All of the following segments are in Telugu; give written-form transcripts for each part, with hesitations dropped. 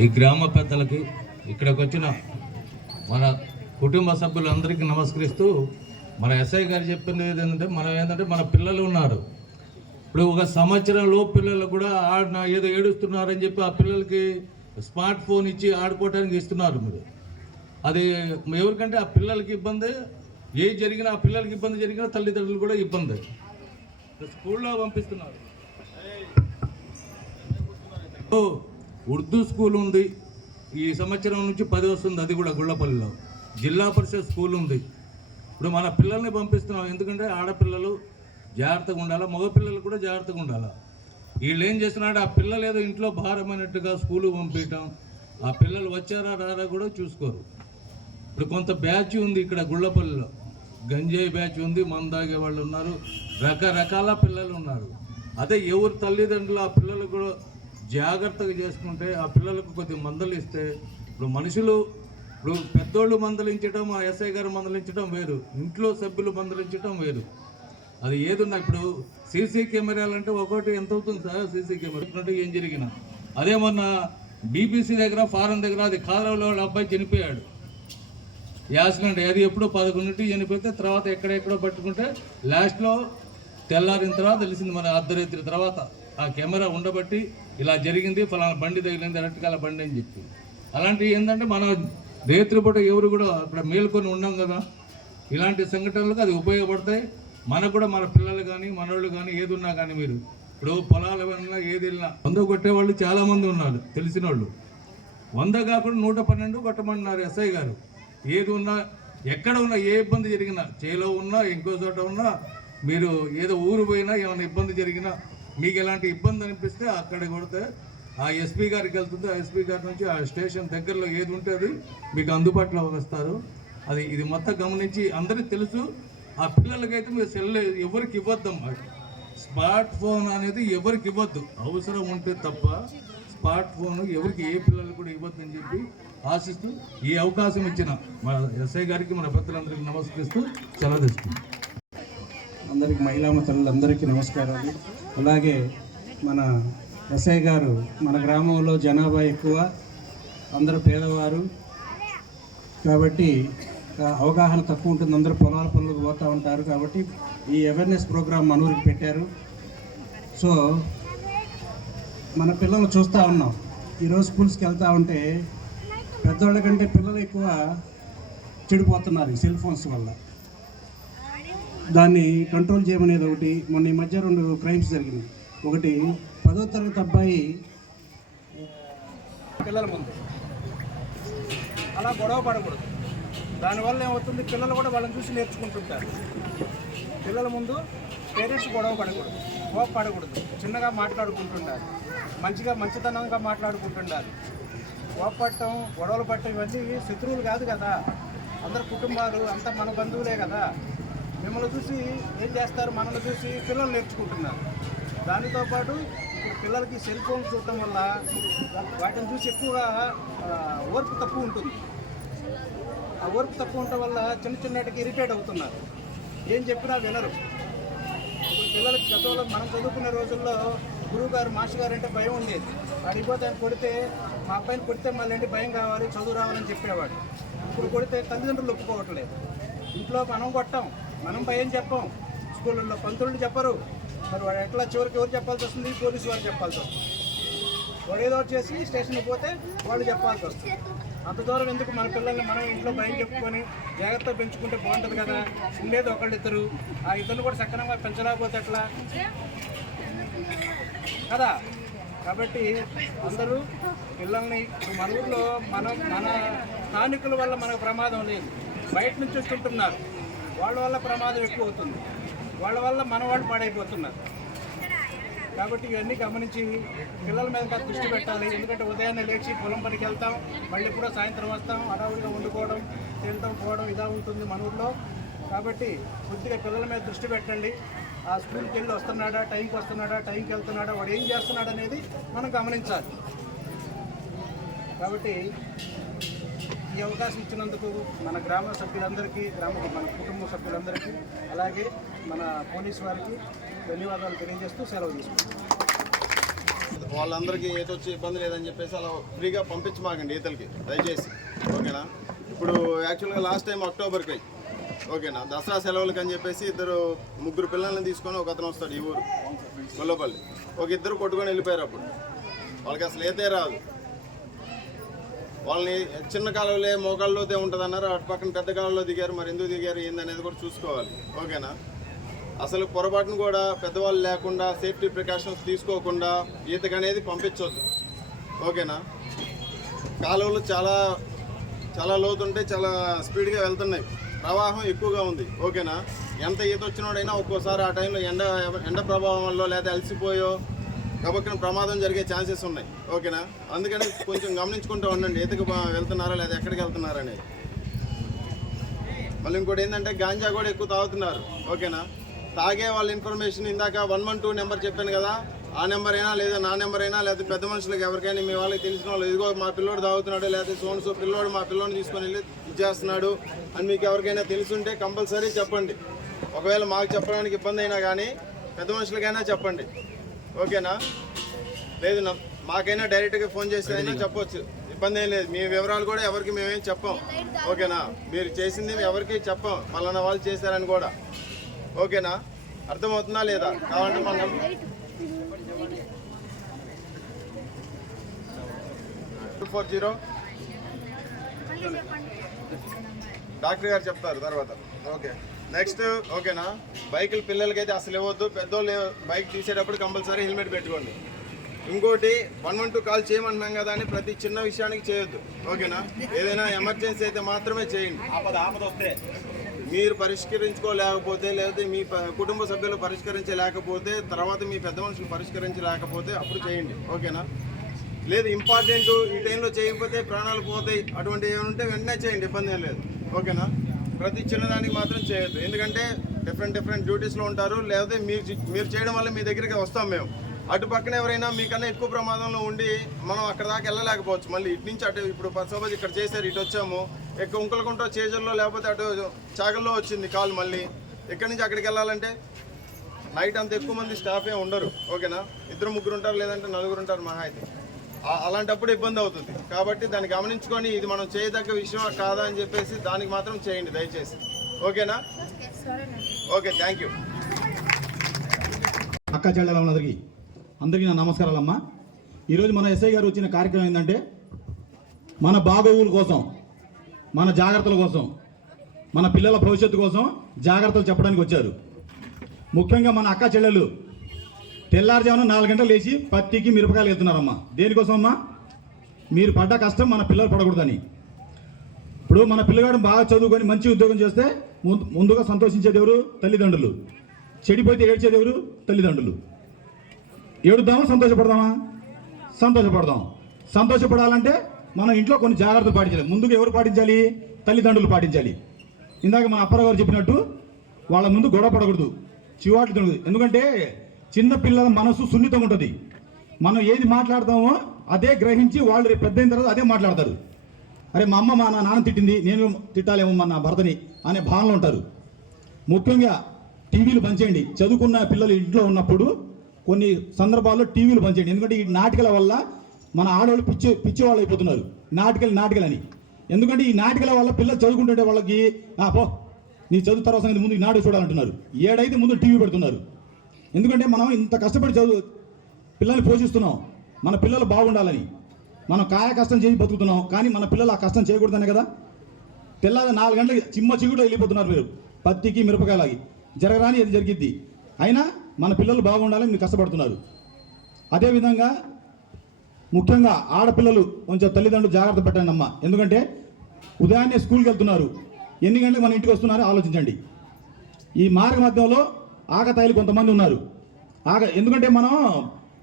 ఈ గ్రామ పెద్దలకి, ఇక్కడికి వచ్చిన మన కుటుంబ సభ్యులందరికీ నమస్కరిస్తూ, మన ఎస్ఐ గారు చెప్పింది ఏంటంటే మన పిల్లలు ఉన్నారు. ఇప్పుడు ఒక సంవత్సరంలో పిల్లలు కూడా ఏదో ఏడుస్తున్నారని చెప్పి ఆ పిల్లలకి స్మార్ట్ ఫోన్ ఇచ్చి ఆడుకోవడానికి ఇస్తున్నారు మీరు. అది ఎవరికంటే ఆ పిల్లలకి ఇబ్బంది, ఏది జరిగినా ఆ పిల్లలకి ఇబ్బంది జరిగినా తల్లిదండ్రులు కూడా ఇబ్బంది. స్కూల్లో పంపిస్తున్నారు. ఉర్దూ స్కూల్ ఉంది, ఈ సంవత్సరం నుంచి 10 వస్తుంది, అది కూడా గుళ్ళపల్లిలో. జిల్లా పరిషత్ స్కూల్ ఉంది. ఇప్పుడు మన పిల్లల్ని పంపిస్తున్నాం, ఎందుకంటే ఆడపిల్లలు జాగ్రత్తగా ఉండాలా, మగపిల్లలు కూడా జాగ్రత్తగా ఉండాలా. వీళ్ళు ఏం చేస్తున్నాడు, ఆ పిల్లలు ఏదో ఇంట్లో భారమైనట్టుగా స్కూలు పంపించటం, ఆ పిల్లలు వచ్చారా రారా కూడా చూసుకోరు. ఇప్పుడు కొంత బ్యాచ్ ఉంది ఇక్కడ గుళ్ళపల్లిలో, గంజాయి బ్యాచ్ ఉంది, మందాగే వాళ్ళు ఉన్నారు, రకరకాల పిల్లలు ఉన్నారు. అదే ఎవరు తల్లిదండ్రులు ఆ పిల్లలు కూడా జాగ్రత్తగా చేసుకుంటే, ఆ పిల్లలకు కొద్ది మందలు ఇస్తే, ఇప్పుడు మనుషులు, ఇప్పుడు పెద్దోళ్ళు మందలించడం, ఆ ఎస్ఐ గారు మందలించడం వేరు, ఇంట్లో సభ్యులు మందలించడం వేరు. అది ఏదున్నా ఇప్పుడు సీసీ కెమెరాలు అంటే ఒకటి ఎంత అవుతుంది సార్? సీసీ కెమెరా ఏం జరిగినా అదే మొన్న బీపీసీ దగ్గర ఫారం దగ్గర అది కాలువలో అబ్బాయి చనిపోయాడు, యాక్సిడెంట్. అది ఎప్పుడో 11 చనిపోతే తర్వాత ఎక్కడెక్కడో పట్టుకుంటే లాస్ట్లో తెల్లారిన తర్వాత తెలిసింది, మన అర్ధరాత్రి తర్వాత ఆ కెమెరా ఉండబట్టి ఇలా జరిగింది, ఫలానా బండి తగిలింది, ఎలక్ట్రికల్ బండి అని చెప్పి. అలాంటివి ఏంటంటే మన రేత్రిపూట ఎవరు కూడా అక్కడ మేల్కొని ఉన్నాం కదా, ఇలాంటి సంఘటనలకు అది ఉపయోగపడతాయి. మనకు కూడా మన పిల్లలు కానీ మనోళ్ళు కానీ ఏది ఉన్నా కానీ, మీరు ఇప్పుడు పొలాలు వెళ్ళినా ఏది వెళ్ళినా 100 కొట్టేవాళ్ళు చాలామంది ఉన్నారు తెలిసిన వాళ్ళు. 100 కాకుండా 112 కొట్టమన్నారు ఎస్ఐ గారు. ఏది ఉన్నా ఎక్కడ ఉన్నా ఏ ఇబ్బంది జరిగినా, చేలో ఉన్నా ఇంకో చోట ఉన్నా, మీరు ఏదో ఊరు పోయినా ఏమైనా ఇబ్బంది జరిగినా, మీకు ఎలాంటి ఇబ్బంది అనిపిస్తే అక్కడ కొడితే ఆ ఎస్పీ గారికి వెళ్తుంది. ఆ ఎస్పీ గారి నుంచి ఆ స్టేషన్ దగ్గరలో ఏది ఉంటే అది మీకు అందుబాటులో వస్తారు. అది ఇది మొత్తం గమనించి అందరికీ తెలుసు. ఆ పిల్లలకైతే మీరు సెల్ ఎవరికి ఇవ్వద్దమ్మా, స్మార్ట్ ఫోన్ అనేది ఎవరికి ఇవ్వద్దు, అవసరం ఉంటే తప్ప స్మార్ట్ ఫోన్ ఎవరికి ఏ పిల్లలు కూడా ఇవ్వద్దని చెప్పి ఆశిస్తూ ఈ అవకాశం ఇచ్చిన మన ఎస్ఐ గారికి, మన పెద్దలందరికీ నమస్కరిస్తూ సెలవు తీసుకుంటాం. అందరికీ, మహిళా తల్లులందరికీ నమస్కారాలు. అలాగే మన ఎస్ఐ గారు, మన గ్రామంలో జనాభా ఎక్కువ, అందరూ పేదవారు కాబట్టి అవగాహన తక్కువ ఉంటుంది, అందరూ పొలాల పనులకు పోతూ ఉంటారు. కాబట్టి ఈ అవేర్నెస్ ప్రోగ్రామ్ మన ఊరికి పెట్టారు. సో మన పిల్లలు చూస్తూ ఉన్నాం, ఈరోజు స్కూల్స్కి వెళ్తూ ఉంటే పెద్దవాళ్ళ కంటే పిల్లలు ఎక్కువ చెడిపోతున్నారు ఈ సెల్ ఫోన్స్ వల్ల. దాన్ని కంట్రోల్ చేయమనేది ఒకటి. మొన్న ఈ మధ్య 2 క్రైమ్స్ జరిగినాయి. ఒకటి 10వ తరగతి అబ్బాయి పిల్లల ముందు అలా గొడవ పడకూడదు. దానివల్ల ఏమవుతుంది, పిల్లలు కూడా వాళ్ళని చూసి నేర్చుకుంటుంటారు. పిల్లల ముందు పేరెంట్స్ గొడవ పడకూడదు, కోపపడకూడదు, చిన్నగా మాట్లాడుకుంటుండాలి, మంచితనంగా మాట్లాడుకుంటుండాలి. కోపపడటం, గొడవలు పడటం ఇవన్నీ శత్రువులు కాదు కదా, అందరు కుటుంబాలు, అంతా మన బంధువులే కదా. మిమ్మల్ని చూసి ఏం చేస్తారు, మనల్ని చూసి పిల్లలు నేర్చుకుంటున్నారు. దానితో పాటు ఇప్పుడు పిల్లలకి సెల్ ఫోన్ చూడటం వల్ల వాటిని చూసి ఎక్కువగా ఓర్పు తక్కువ ఉంటుంది. ఆ ఓర్పు తక్కువ ఉండటం వల్ల చిన్నటికి ఇరిటేట్ అవుతున్నారు, ఏం చెప్పినా వినరు. ఇప్పుడు పిల్లలకి గతంలో మనం చదువుకునే రోజుల్లో గురువు గారు, మాస్టర్ గారు అంటే భయం ఉండేది. అడిగిపోతే ఆయన కొడితే, మా అబ్బాయిని కొడితే మళ్ళీ ఏంటి భయం కావాలి, చదువు రావాలని చెప్పేవాడు. ఇప్పుడు కొడితే తల్లిదండ్రులు ఒప్పుకోవట్లేదు. ఇంట్లో మనం కొట్టాం, మనం భయం చెప్పాం, స్కూళ్ళల్లో పంతులు చెప్పరు. మరి వాడు ఎట్లా చివరికి ఎవరు చెప్పాల్సి వస్తుంది, పోలీసు వారు చెప్పాల్సి వస్తుంది. వాడు ఏదో చేసి స్టేషన్కి పోతే వాళ్ళు చెప్పాల్సి వస్తుంది. అంత దూరం ఎందుకు, మన పిల్లల్ని మనం ఇంట్లో భయం చెప్పుకొని జాగ్రత్తగా పెంచుకుంటే బాగుంటుంది కదా. ఉండేది ఒకళ్ళిద్దరు, ఆ ఇద్దరు కూడా సక్రమంగా పెంచలేకపోతే ఎట్లా కదా. కాబట్టి అందరూ పిల్లల్ని, మన ఊళ్ళో మన స్థానికుల వల్ల మనకు ప్రమాదం లేదు, బయట నుంచి వస్తుంటున్నారు, వాళ్ళ వల్ల ప్రమాదం ఎక్కువ అవుతుంది, వాళ్ళ వల్ల మన వాళ్ళు పాడైపోతున్నారు. కాబట్టి ఇవన్నీ గమనించి పిల్లల మీద దృష్టి పెట్టాలి. ఎందుకంటే ఉదయాన్నే లేచి పొలం పనికి వెళ్తాం, మళ్ళీ కూడా సాయంత్రం వస్తాం, అడవులుగా వండుకోవడం, తినడం, పోవడం ఇదా ఉంటుంది మన ఊళ్ళో. కాబట్టి కొద్దిగా పిల్లల మీద దృష్టి పెట్టండి. ఆ స్కూల్కి వెళ్ళి వస్తున్నాడా, టైంకి వస్తున్నాడా, టైంకి వెళ్తున్నాడా, వాడు ఏం చేస్తున్నాడు అనేది మనం గమనించాలి. కాబట్టి ఈ అవకాశం ఇచ్చినందుకు మన గ్రామ సభ్యులందరికీ, మన కుటుంబ సభ్యులందరికీ, అలాగే మన పోలీసు వారికి ధన్యవాదాలు తెలియజేస్తూ సెలవు తీసుకుంటాం. వాళ్ళందరికీ ఈత వచ్చే ఇబ్బంది లేదని చెప్పేసి అలా ఫ్రీగా పంపించమాకండి ఈతలకి దయచేసి, ఓకేనా. ఇప్పుడు యాక్చువల్గా లాస్ట్ టైం అక్టోబర్కి ఓకేనా దసరా సెలవులకి అని చెప్పేసి ముగ్గురు పిల్లల్ని తీసుకొని ఒక అతను వస్తాడు ఈ ఊరు గొల్లపల్లి, ఒక ఇద్దరు కొట్టుకొని వెళ్ళిపోయారు. అప్పుడు వాళ్ళకి అసలు ఈతే రాదు. వాళ్ళని చిన్న కాలువలే మోకాళ్ళలోతే ఉంటుంది అన్నారు, అటు పక్కన పెద్ద కాలువలో దిగారు. మరి ఎందుకు దిగారు ఏందనేది కూడా చూసుకోవాలి, ఓకేనా. అసలు పొరపాటును కూడా పెద్దవాళ్ళు లేకుండా సేఫ్టీ ప్రికాషన్స్ తీసుకోకుండా ఈతకు అనేది పంపించవద్దు, ఓకేనా. కాలువలు చాలా చాలా లోతుంటే చాలా స్పీడ్గా వెళ్తున్నాయి, ప్రవాహం ఎక్కువగా ఉంది, ఓకేనా. ఎంత ఈత వచ్చినోడైనా ఒక్కోసారి ఆ టైంలో ఎండ ప్రభావం వల్ల లేదా అలసిపోయో గబక్కన ప్రమాదం జరిగే ఛాన్సెస్ ఉన్నాయి, ఓకేనా. అందుకని కొంచెం గమనించుకుంటూ ఉండండి ఈతకు వెళ్తున్నారా లేదా ఎక్కడికి వెళ్తున్నారా అనేది. మళ్ళీ ఇంకోటి ఏంటంటే గాంజా కూడా ఎక్కువ తాగుతున్నారు, ఓకేనా. తాగే వాళ్ళ ఇన్ఫర్మేషన్ ఇందాక 112 నెంబర్ చెప్పాను కదా, ఆ నెంబర్ అయినా లేదా నా నెంబర్ అయినా లేదా పెద్ద మనుషులకు ఎవరికైనా మీ వాళ్ళకి తెలిసిన వాళ్ళు ఇదిగో మా పిల్లోడు తాగుతున్నాడు లేదా సోన్సో పిల్లోడు మా పిల్లోని తీసుకొని వెళ్ళి ఇచ్చేస్తున్నాడు అని మీకు ఎవరికైనా తెలుసుంటే కంపల్సరీ చెప్పండి. ఒకవేళ మాకు చెప్పడానికి ఇబ్బంది అయినా కానీ పెద్ద మనుషులకైనా చెప్పండి, ఓకేనా. లేదు మాకైనా డైరెక్ట్గా ఫోన్ చేసి అయినా చెప్పొచ్చు, ఇబ్బంది ఏం లేదు. మీ వివరాలు కూడా ఎవరికి మేమేం చెప్పాం, ఓకేనా. మీరు చేసింది ఎవరికి చెప్పాం పలానా వాళ్ళు చేశారని కూడా, ఓకేనా. అర్థమవుతుందా లేదా? కావాలంటే మనం 240 డాక్టర్ గారు చెప్తారు తర్వాత, ఓకే. నెక్స్ట్ ఓకేనా, బైకులు పిల్లలకైతే అసలు ఇవ్వద్దు. పెద్దోళ్ళు బైక్ తీసేటప్పుడు కంపల్సరీ హెల్మెట్ పెట్టుకోండి. ఇంకోటి 112 కాల్ చేయమంటున్నాం కదా అని ప్రతి చిన్న విషయానికి చేయొద్దు, ఓకేనా. ఏదైనా ఎమర్జెన్సీ అయితే మాత్రమే చేయండి. ఆపద వస్తే మీరు పరిష్కరించుకోలేకపోతే లేదా మీ కుటుంబ సభ్యులు పరిష్కరించలేకపోతే తర్వాత మీ పెద్ద మనుషులు పరిష్కరించలేకపోతే అప్పుడు చేయండి, ఓకేనా. లేదు ఇంపార్టెంట్ ఈ టైంలో చేయకపోతే ప్రాణాలు పోతాయి అటువంటి ఏమైనా ఉంటే వెంటనే చేయండి, ఇబ్బంది ఏం లేదు, ఓకేనా. ప్రతి చిన్నదానికి మాత్రం చేయొద్దు, ఎందుకంటే డిఫరెంట్ డ్యూటీస్లో ఉంటారు. లేకపోతే మీరు చేయడం వల్ల మీ దగ్గరికి వస్తాం మేము. అటు పక్కన ఎవరైనా మీకన్నా ఎక్కువ ప్రమాదంలో ఉండి మనం అక్కడ దాకా వెళ్ళలేకపోవచ్చు. మళ్ళీ ఇటు నుంచి అటు ఇప్పుడు సపోజ్ ఇక్కడ చేశారు, ఇటు వచ్చాము, ఉంకలకుంట చేజల్లో లేకపోతే అటు చాగల్లో వచ్చింది కాల్, మళ్ళీ ఇక్కడి నుంచి అక్కడికి వెళ్ళాలంటే నైట్ అంత ఎక్కువ మంది స్టాఫ్ ఏమి ఉండరు, ఓకేనా. 2-3 ఉంటారు, లేదంటే 4 ఉంటారు మహా అయితే. అలాంటప్పుడు ఇబ్బంది అవుతుంది. కాబట్టి దాన్ని గమనించుకొని ఇది మనం చేయదగ్గ విషయం కాదా అని చెప్పేసి దానికి మాత్రం చేయండి దయచేసి, ఓకేనా. Okay, thank you. అక్క అందరికీ నా నమస్కారాలమ్మా. ఈరోజు మన ఎస్ఐ గారు వచ్చిన కార్యక్రమం ఏంటంటే మన బాగోగుల కోసం, మన జాగ్రత్తల కోసం, మన పిల్లల భవిష్యత్తు కోసం జాగ్రత్తలు చెప్పడానికి వచ్చారు. ముఖ్యంగా మన అక్క చెల్లెలు తెల్లారుజామున 4 గంటలు లేచి పత్తికి మిరపకాయలు వెళ్తున్నారమ్మా. దేనికోసం అమ్మా? మీరు పడ్డ కష్టం మన పిల్లలు పడకూడదని. ఇప్పుడు మన పిల్లగాడు బాగా చదువుకొని మంచి ఉద్యోగం చేస్తే ముందుగా సంతోషించేది ఎవరు? తల్లిదండ్రులు. చెడిపోతే ఏడ్చేది ఎవరు? తల్లిదండ్రులు. ఏడుద్దామా సంతోషపడదామా? సంతోషపడదాం. సంతోషపడాలంటే మనం ఇంట్లో కొన్ని జాగ్రత్తలు పాటించాలి. ముందుగా ఎవరు పాటించాలి? తల్లిదండ్రులు పాటించాలి. ఇందాక మన అప్పారావు గారు చెప్పినట్టు వాళ్ళ ముందు గొడవ పడకూడదు, చివాట్లు తినకూడదు. ఎందుకంటే చిన్న పిల్లల మనసు సున్నితంగా ఉంటుంది. మనం ఏది మాట్లాడతామో అదే గ్రహించి వాళ్ళు రేపు పెద్ద అయిన తర్వాత అదే మాట్లాడతారు. అరే మా అమ్మ మా నాన్న తిట్టింది, నేను తిట్టాలేమో మా నా భర్తని అనే భావనలో ఉంటారు. ముఖ్యంగా టీవీలు బంచేయండి. చదువుకున్న పిల్లలు ఇంట్లో ఉన్నప్పుడు కొన్ని సందర్భాల్లో టీవీలు బంచేయండి. ఎందుకంటే ఈ నాటికల వల్ల మన ఆడవాళ్ళు పిచ్చి వాళ్ళు అయిపోతున్నారు. నాటికలని. ఎందుకంటే ఈ నాటికల వల్ల పిల్లలు చదువుకుంటుంటే వాళ్ళకి పో నీ చదువు తర్వాత సంగతి ముందు నాటిక చూడాలంటున్నారు. ఏడైతే ముందు టీవీ పెడుతున్నారు. ఎందుకంటే మనం ఇంత కష్టపడి పిల్లల్ని పోషిస్తున్నాం, మన పిల్లలు బాగుండాలని. మనం కాయ కష్టం చేసి బతుకుతున్నాం, కానీ మన పిల్లలు ఆ కష్టం చేయకూడదనే కదా. తెల్లారి 4 గంటలకి చిమ్మ చీకుడు వెళ్ళిపోతున్నారు మీరు పత్తికి మిరపకాయలకి. జరగరాని అది జరిగిద్ది. అయినా మన పిల్లలు బాగుండాలని మీరు కష్టపడుతున్నారు. అదేవిధంగా ముఖ్యంగా ఆడపిల్లలు కొంచెం తల్లిదండ్రులు జాగ్రత్త పెట్టండి అమ్మా. ఎందుకంటే ఉదయాన్నే స్కూల్కి వెళ్తున్నారు, ఎన్ని గంటలకు మన ఇంటికి వస్తున్నారో ఆలోచించండి. ఈ మార్గ మధ్యంలో ఆకతాయిలు కొంతమంది ఉన్నారు. ఎందుకంటే మనం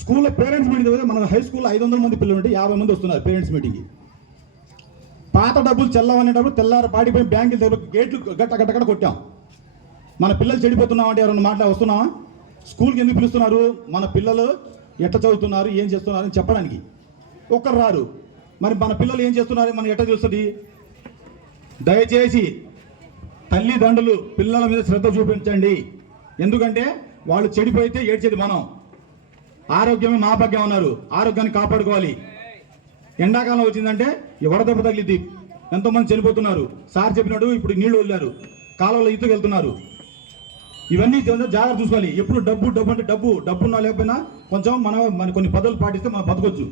స్కూల్లో పేరెంట్స్ మీటింగ్, మన హై స్కూల్లో 500 మంది పిల్లలు ఉంటే 50 మంది వస్తున్నారు పేరెంట్స్ మీటింగ్కి. పాత డబ్బులు చెల్లవనేటప్పుడు తెల్లారి పాడిపోయి బ్యాంకుల దగ్గర గేట్లు గట్ట కొట్టాం. మన పిల్లలు చెడిపోతున్నాం అంటే ఎవరన్నా మాట్లా వస్తున్నావా? స్కూల్కి ఎందుకు పిలుస్తున్నారు? మన పిల్లలు ఎట్లా చదువుతున్నారు, ఏం చేస్తున్నారు అని చెప్పడానికి. ఒక్కరు రారు. మరి మన పిల్లలు ఏం చేస్తున్నారు మనం ఎట్లా తెలుస్తుంది? దయచేసి తల్లిదండ్రులు పిల్లల మీద శ్రద్ధ చూపించండి. ఎందుకంటే వాళ్ళు చెడిపోయితే ఏడ్చేది మనం. ఆరోగ్యమే మహాభాగ్యం అన్నారు. ఆరోగ్యాన్ని కాపాడుకోవాలి. ఎండాకాలం వచ్చిందంటే ఈ వడదెబ్బ తగిలిద్ది, ఎంతోమంది చనిపోతున్నారు. సార్ చెప్పినట్టు ఇప్పుడు నీళ్లు వదిలారు, కాలువలో ఈతకు వెళ్తున్నారు. ఇవన్నీ జాగ్రత్త చూసుకోవాలి. ఎప్పుడు డబ్బు డబ్బు అంటే డబ్బున్నా లేకపోయినా కొంచెం మన కొన్ని పద్ధతులు పాటిస్తే మనం బతకొచ్చు.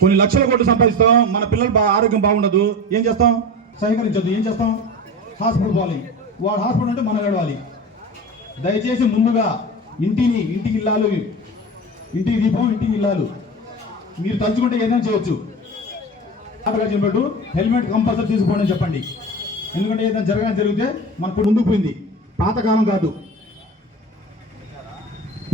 కొన్ని లక్షల కోట్లు సంపాదిస్తాం, మన పిల్లలు ఆరోగ్యం బాగుండదు, ఏం చేస్తాం? సహకరించద్దు. ఏం చేస్తాం? హాస్పిటల్ పోవాలి. వాడు హాస్పిటల్ అంటే మనం గడవాలి. దయచేసి ముందుగా ఇంటికి ఇల్లాలు, ఇంటికి దీపం ఇంటికి ఇల్లాలు. మీరు తలుచుకుంటే ఏదైనా చేయొచ్చు. చెప్పట్టు హెల్మెట్ కంపల్సరీ తీసుకోండి అని చెప్పండి. ఎందుకంటే ఏదైనా జరిగితే మనకు ముందుకు పోయింది. పాతకాలం కాదు.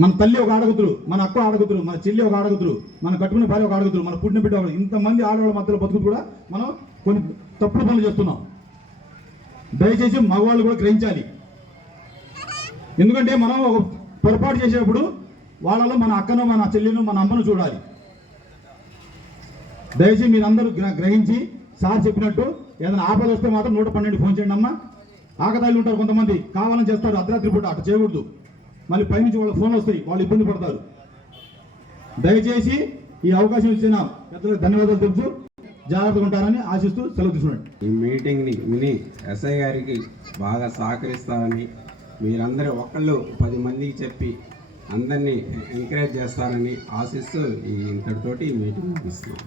మన తల్లి ఒక ఆడగుతురు, మన అక్క ఆడగుతురు, మన చెల్లి ఒక ఆడగుతురు, మన కట్టుకునే భార్య ఒక ఆడగుతురు, మన పుట్టిన బిడ్డ ఒక. ఇంతమంది ఆడవాళ్ళ మధ్యలో బతుకుతూ కూడా మనం కొన్ని తప్పుడు పనులు చేస్తున్నాం. దయచేసి మగవాళ్ళు కూడా గ్రహించాలి. ఎందుకంటే మనం ఒక పొరపాటు చేసేటప్పుడు వాళ్ళలో మన అక్కను, మన చెల్లిను, మన అమ్మను చూడాలి. దయచేసి మీరందరూ గ్రహించి సార్ చెప్పినట్టు ఏదైనా ఆపద వస్తే మాత్రం 112 ఫోన్ చేయండి అమ్మ. ఆకతాయిలు ఉంటారు కొంతమంది, కావాలని చేస్తారు అర్ధరాత్రి పూట. అట్లా చేయకూడదు. మళ్ళీ పైనుంచి వాళ్ళ ఫోన్ వస్తాయి, వాళ్ళు ఇబ్బంది పడతారు. దయచేసి ఈ అవకాశం ఇచ్చిన పెద్దలకు ధన్యవాదాలు తెలుసు. జాగ్రత్తగా ఉంటారని ఆశిస్తూ సెలవు తీసుకున్నాడు. ఈ మీటింగ్ని విని ఎస్ఐ గారికి బాగా సహకరిస్తారని, మీరందరూ ఒకళ్ళు 10 మందికి చెప్పి అందరినీ ఎంకరేజ్ చేస్తారని ఆశిస్తూ ఇంతటితోటి ఈ మీటింగ్ ముగిస్తున్నాను.